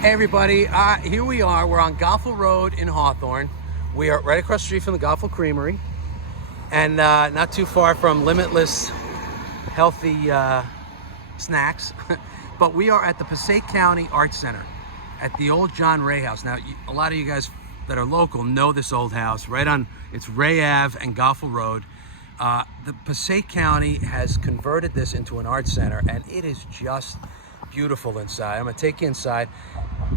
Hey everybody, here we are. We're on Goffle Road in Hawthorne. We are right across the street from the Goffle Creamery and not too far from Limitless Healthy Snacks. But we are at the Passaic County Arts Center at the old John Ray House. Now, a lot of you guys that are local know this old house. It's Ray Ave and Goffle Road. The Passaic County has converted this into an arts center, and it is just beautiful inside. I'm gonna take you inside.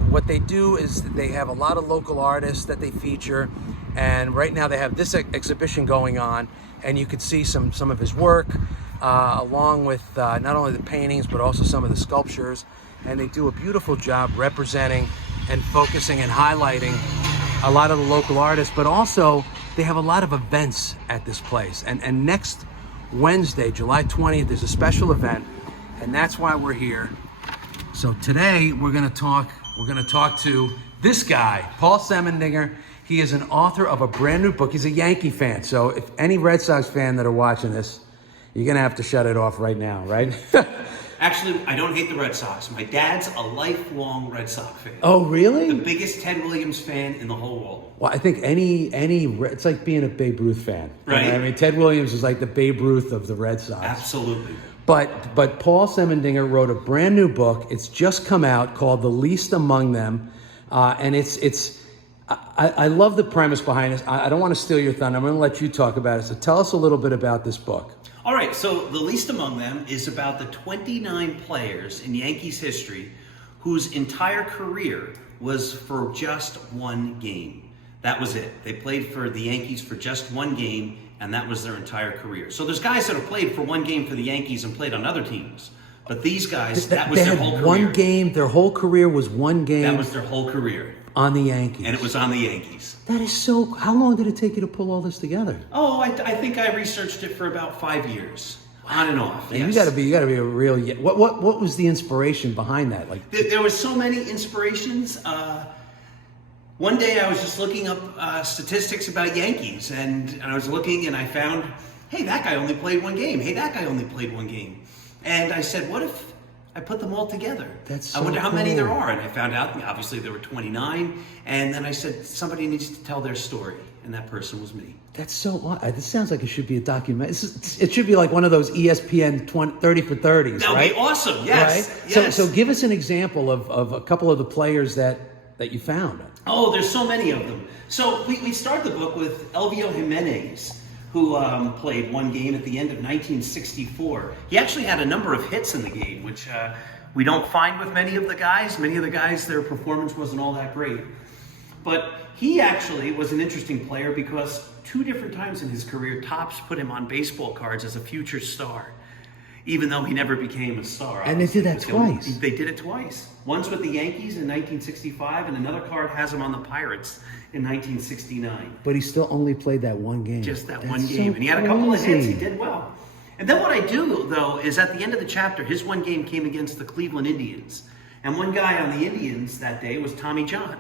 What they do is they have a lot of local artists that they feature, and right now they have this exhibition going on, and you could see some of his work along with not only the paintings but also some of the sculptures, and they do a beautiful job representing and focusing and highlighting a lot of the local artists, but also they have a lot of events at this place. And next Wednesday, July 20th, there's a special event, and that's why we're here. So today we're going to talk to this guy, Paul Semendinger. He is an author of a brand new book. He's a Yankee fan. So if any Red Sox fan that are watching this, you're going to have to shut it off right now, right? Actually, I don't hate the Red Sox. My dad's a lifelong Red Sox fan. Oh, really? The biggest Ted Williams fan in the whole world. Well, I think it's like being a Babe Ruth fan. Right. I mean, Ted Williams is like the Babe Ruth of the Red Sox. Absolutely. But Paul Semendinger wrote a brand new book. It's just come out called The Least Among Them. And I love the premise behind this. I don't want to steal your thunder. I'm going to let you talk about it. So tell us a little bit about this book. All right, so The Least Among Them is about the 29 players in Yankees history whose entire career was for just one game. That was it. They played for the Yankees for just one game, and that was their entire career. So there's guys that have played for one game for the Yankees and played on other teams. But these guys, that was their whole career. One game, their whole career was one game. That was their whole career. On the Yankees. And it was on the Yankees. That is so... How long did it take you to pull all this together? Oh, I think I researched it for about 5 years. On and off, yes. You gotta be a real... What was the inspiration behind that? Like, there was so many inspirations. One day I was just looking up statistics about Yankees, and I was looking and I found, hey, that guy only played one game. Hey, that guy only played one game. And I said, what if I put them all together? That's so I wonder how many cool. there are. And I found out, obviously, there were 29. And then I said, somebody needs to tell their story. And that person was me. That's so... This sounds like it should be a documentary. It should be like one of those ESPN 30 for 30s, That would right? be awesome, yes. Right? Yes. So give us an example of a couple of the players that you found. Oh, there's so many of them. So we start the book with Elvio Jimenez, who played one game at the end of 1964. He actually had a number of hits in the game, which we don't find with many of the guys. Many of the guys, their performance wasn't all that great. But he actually was an interesting player because 2 different times in his career, Topps put him on baseball cards as a future star, even though he never became a star. And they did that twice. They did it twice. Once with the Yankees in 1965, and another card has him on the Pirates in 1969. But he still only played that one game. Just that That's one game. So and he had a couple of hits. crazy. He did well. And then what I do, though, is at the end of the chapter, his one game came against the Cleveland Indians. And one guy on the Indians that day was Tommy John.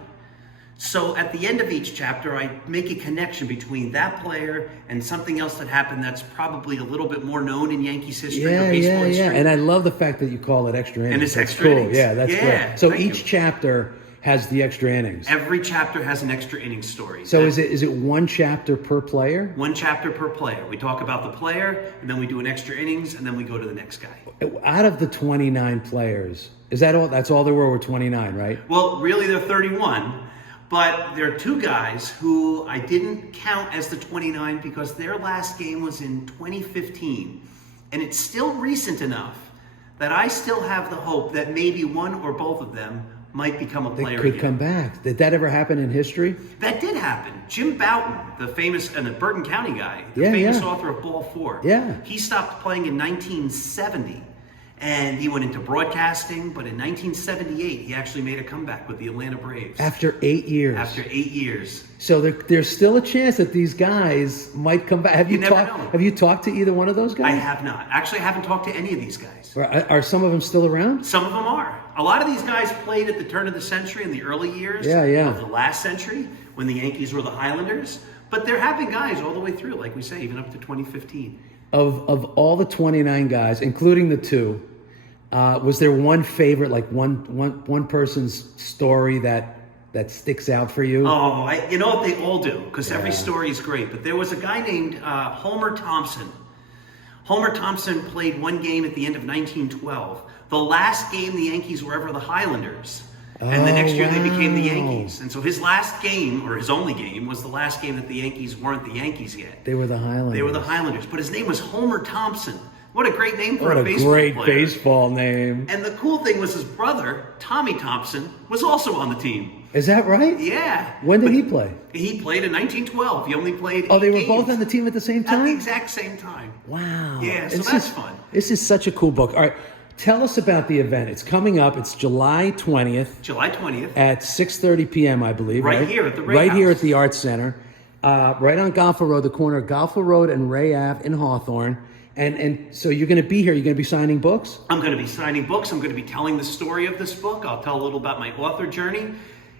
So at the end of each chapter, I make a connection between that player and something else that happened that's probably a little bit more known in Yankees history or baseball history. Yeah. And I love the fact that you call it extra innings. And it's that's extra cool. innings. Yeah, that's Yeah, great. So thank each you. chapter has the extra innings. Every chapter has an extra innings story. So is it one chapter per player? One chapter per player. We talk about the player, and then we do an extra innings, and then we go to the next guy. Out of the 29 players, is that all? That's all there were 29, right? Well, really, there are 31. But there are 2 guys who I didn't count as the 29 because their last game was in 2015. And it's still recent enough that I still have the hope that maybe one or both of them might become a player They could again. come back. Did that ever happen in history? That did happen. Jim Bouton, the famous, and the Bergen County guy, the Yeah, famous yeah. author of Ball 4. Yeah. He stopped playing in 1970. And he went into broadcasting, but in 1978, he actually made a comeback with the Atlanta Braves. After 8 years. After 8 years. So there's still a chance that these guys might come back. You never know. Have you talked to either one of those guys? I have not. Actually, I haven't talked to any of these guys. Are some of them still around? Some of them are. A lot of these guys played at the turn of the century in the early years of the last century when the Yankees were the Highlanders. But there have been guys all the way through, like we say, even up to 2015. Of all the 29 guys, including the 2, Was there one favorite, like one person's story that sticks out for you? Oh, you know what, they all do, because every story is great. But there was a guy named Homer Thompson. Homer Thompson played one game at the end of 1912. The last game the Yankees were ever the Highlanders. And the next year they became the Yankees. And so his last game, or his only game, was the last game that the Yankees weren't the Yankees yet. They were the Highlanders. They were the Highlanders. But his name was Homer Thompson. What a great name for a baseball player. What a great baseball name. And the cool thing was his brother, Tommy Thompson, was also on the team. Is that right? Yeah. When did he play? He played in 1912. He only played 8 Oh, they were games. both on the team at the same time? At the exact same time. Wow. Yeah, so that's fun. This is such a cool book. All right, tell us about the event. It's coming up. It's July 20th. July 20th. At 6:30 p.m., I believe. Right here at the Ray Right House. here at the Arts Center. Right on Goffle Road, the corner of Goffle Road and Ray Ave in Hawthorne. And so you're going to be here. You're going to be signing books? I'm going to be signing books. I'm going to be telling the story of this book. I'll tell a little about my author journey.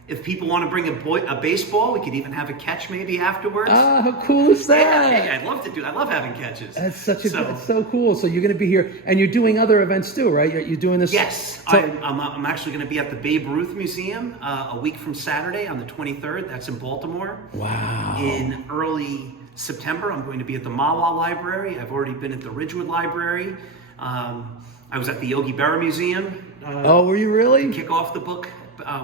If people want to bring a baseball, we could even have a catch maybe afterwards. Ah, how cool is that? Yeah, I'd love to do. I love having catches. That's it's so cool. So you're going to be here, and you're doing other events too, right? You're doing this. Yes, I'm actually going to be at the Babe Ruth Museum a week from Saturday on the 23rd. That's in Baltimore. Wow. In early September, I'm going to be at the Mawa Library. I've already been at the Ridgewood Library. I was at the Yogi Berra Museum. Oh, were you really? To kick off the book.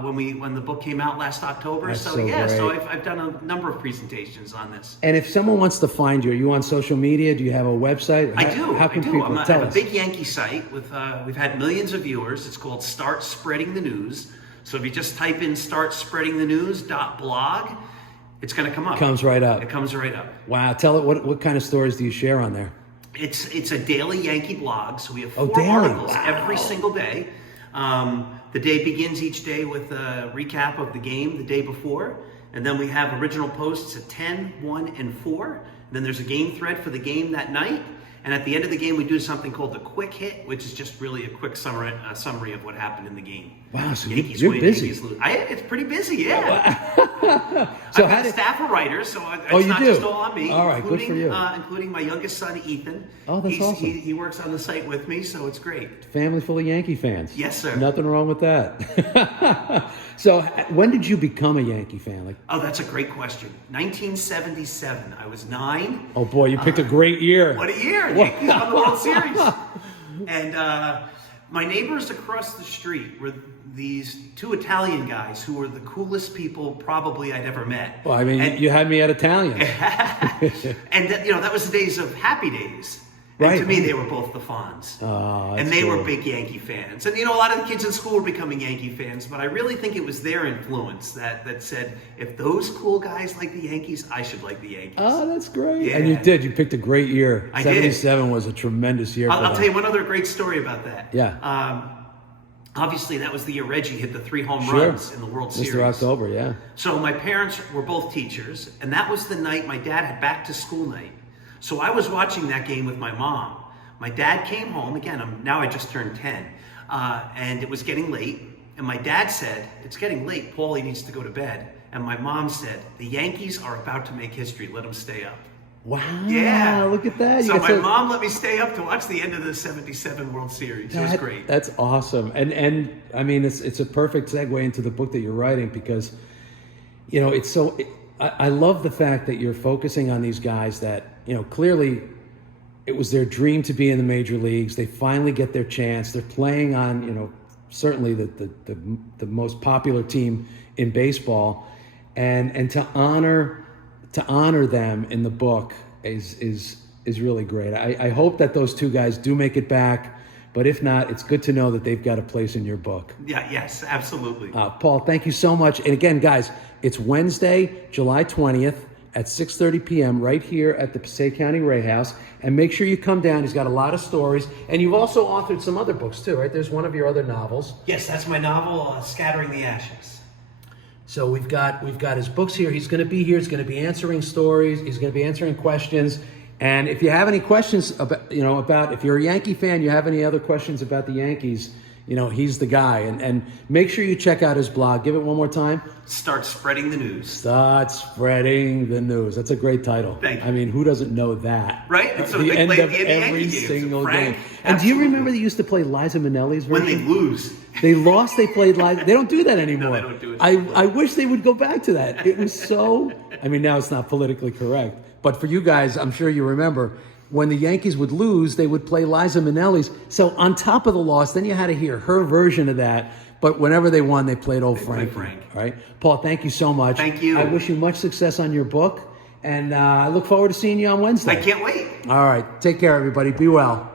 When the book came out last October. That's so great. so I've done a number of presentations on this. And if someone wants to find you, are you on social media? Do you have a website? I do. How can people people I tell have us? a big Yankee site with we've had millions of viewers. It's called Start Spreading the News. So if you just type in startspreadingthenews.blog, it's going to come up. Comes right up. It comes right up. Wow. Tell it what kind of stories do you share on there? It's a daily Yankee blog, so we have 4 daily. articles Wow. every single day. The day begins each day with a recap of the game the day before, and then we have original posts at 10, 1, and 4. Then there's a game thread for the game that night, and at the end of the game we do something called the quick hit, which is just really a quick summary of what happened in the game. Wow, so Yankees you're win, busy. Yankees lose. It's pretty busy, yeah. So I've got a staff of writers, so it's you not do? just all on me. All right, good for you. Including my youngest son, Ethan. Oh, that's awesome. He works on the site with me, so it's great. Family full of Yankee fans. Yes, sir. Nothing wrong with that. So when did you become a Yankee fan? Oh, that's a great question. 1977. I was 9. Oh boy, you picked a great year. What a year! Yankees won the World Series. And my neighbors across the street were these 2 Italian guys who were the coolest people probably I'd ever met. Well, I mean, you had me at Italian. And that was the days of Happy Days. And Right. to me, they were both the Fonz. Oh, and they were big Yankee fans. And, a lot of the kids in school were becoming Yankee fans, but I really think it was their influence that said, if those cool guys like the Yankees, I should like the Yankees. Oh, that's great. Yeah. And you did. You picked a great year. I did. 77 was a tremendous year for I'll them. tell you one other great story about that. Yeah. Obviously, that was the year Reggie hit the 3 home Sure. runs in the World Series. Mr. October, yeah. So my parents were both teachers, and that was the night my dad had back to school night. So I was watching that game with my mom. My dad came home, again, now I just turned 10, and it was getting late, and my dad said, "It's getting late, Paulie needs to go to bed." And my mom said, "The Yankees are about to make history, let them stay up." Wow. Yeah. Look at that. So my mom let me stay up to watch the end of the 77 World Series. It was great. That's awesome. And I mean, it's a perfect segue into the book that you're writing because, it's so, I love the fact that you're focusing on these guys that, clearly it was their dream to be in the major leagues. They finally get their chance. They're playing on, certainly the most popular team in baseball. And to honor them in the book is really great. I hope that those 2 guys do make it back, but if not, it's good to know that they've got a place in your book. Yeah, yes, absolutely. Paul, thank you so much. And again, guys, it's Wednesday, July 20th at 6:30 p.m. right here at the Passaic County Ray House. And make sure you come down. He's got a lot of stories. And you've also authored some other books too, right? There's one of your other novels. Yes, that's my novel, Scattering the Ashes. So we've got his books here. He's going to be here. He's going to be answering stories. He's going to be answering questions. And if you have any questions about if you're a Yankee fan, you have any other questions about the Yankees, he's the guy. And make sure you check out his blog. Give it one more time. Start spreading the news. Start spreading the news. That's a great title. Thank you. I mean, who doesn't know that? Right? And so the they end play of at the end of every Yankee games. single Frank, game. And do you absolutely. remember they used to play Liza Minnelli's version? When they lose. They lost, they played Liza. They don't do that anymore. No, they don't do it. I wish they would go back to that. It was so, I mean, now it's not politically correct. But for you guys, I'm sure you remember, when the Yankees would lose, they would play Liza Minnelli's. So on top of the loss, then you had to hear her version of that. But whenever they won, they played old Frank. Frank. All right, Paul, thank you so much. Thank you. I wish you much success on your book, and I look forward to seeing you on Wednesday. I can't wait. All right, take care, everybody. Be well.